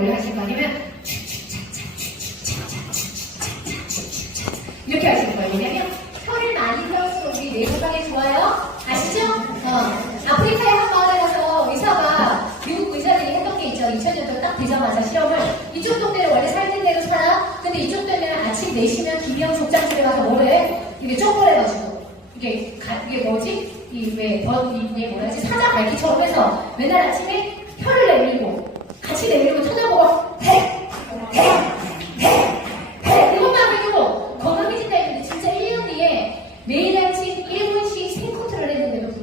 원래 하실 거 아니면 이렇게 하시는 거예요. 왜냐면 혀를 많이 펴서 우리 내구성에 좋아요. 아시죠? 어. 아프리카에 한 마을에 가서 의사가 미국 의사들이 했던 게 있죠. 2000년도 딱 되자마자 실험을 이쪽 동네를 원래 살던 대로 살아. 근데 이쪽 동네는 아침 4시면 김영 족장 집에 가서 뭐래? 이게 쪼그래가지고 이게 가, 이게 뭐지? 이왜 이게 뭐라지 사자 밝기처럼 해서 맨날 아침에 혀를 내밀고 같이 내밀고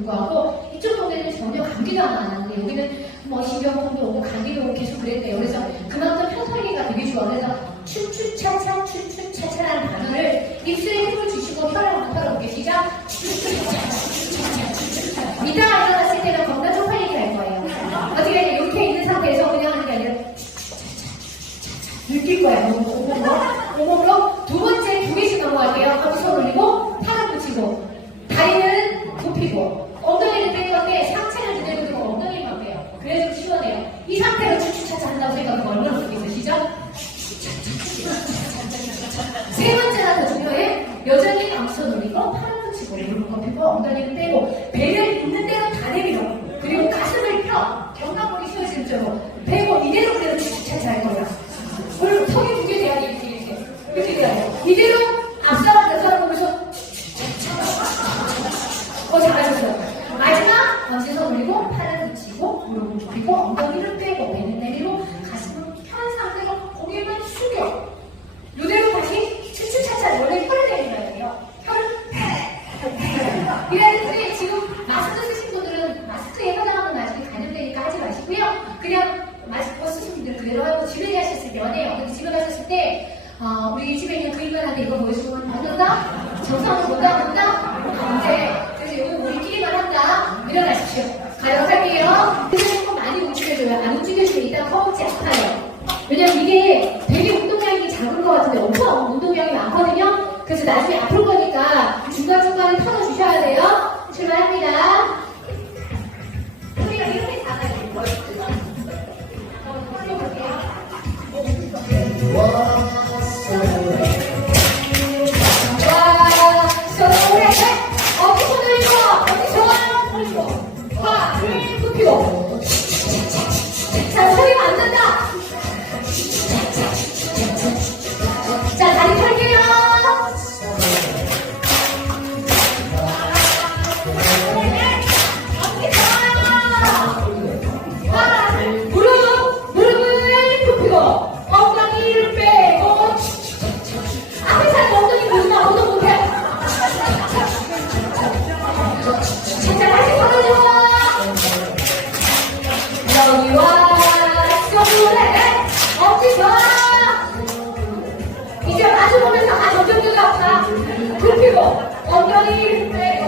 불구하고 이쪽 동네는 전혀 감기도 안 나는데 여기는 뭐 신경통도 오고 감기도 오고 계속 그랬대요. 그래서 그만큼 혀털기가 되게 좋아. 그래서 추추차차 추추차차라는 단어를 입술에 힘을 주시고 혀를 한번 털어볼게 시작 추추차차 추추차차 추추차차 이따가 일어났을 때는 겁나 쪽팔리게 할 거예요. 어떻게 이렇게 있는 상태에서 그냥 하는 게 아니라 느낄 거예요. 오목으로. 오목으로 두 번째 두 개씩 넘어갈게요. 한번 손 올리고, 팔을 붙이고, 다리는 굽히고, 엉덩이를 뺄 건데 상체를 그대로 두고 엉덩이만 빼요. 그래서 좀 시원해요. 이 상태로 추추차차 한다고 생각하면 얼마나. 시작. 세 번째가 더 중요해. 여전히 암손 올리고, 팔을 붙이고, 무릎 굽히고, 엉덩이를 빼고, 배를 있는 대로 다 내밀어. 그리고 가슴을 펴. 경감 보기 쉬워질 정도로. 빼고, 이대로 그대로 추추차차 할 거야. 그리고 턱이 두 개 돼야 돼, 이렇게, 이렇게. 이렇게 돼야 돼. 이대로 앞사람, 옆사람 보면서 어, 잘하셨어요. 마지막, 언제서 올리고, 팔을 붙이고, 무릎을 굽히고, 엉덩이를 빼고, 배는 내리고, 가슴을 편 상태로 고개만 숙여. 이대로 다시 추추차차 원래 혀를 내밀어야 돼요. 혀를 이래야 되는데 지금 마스크 쓰신 분들은 마스크에 해당하는 나중에 감염되니까 하지 마시고요. 그냥 마스크 쓰신 분들 그대로 하고 집에 가셨을 때 연애요. 근데 집에 가셨을 때 어, 우리 집에 있는 그림만한테 이거 보여주면 안 된다? 정상으로 본다? 본다? 언제? 그래서 이거 우리끼리만 한다? 일어나십시오. 가요 할게요. 근데 조금 많이 움직여줘요. 안 움직여주면 이따 허벅지 아파요. 왜냐면 이게 되게 운동량이 작은 것 같은데 엄청 운동량이 많거든요. 그래서 나중에 아플 거니까 중간중간에 털어주셔야 돼요. 출발합니다. 소리가 이렇게 작아요. 와,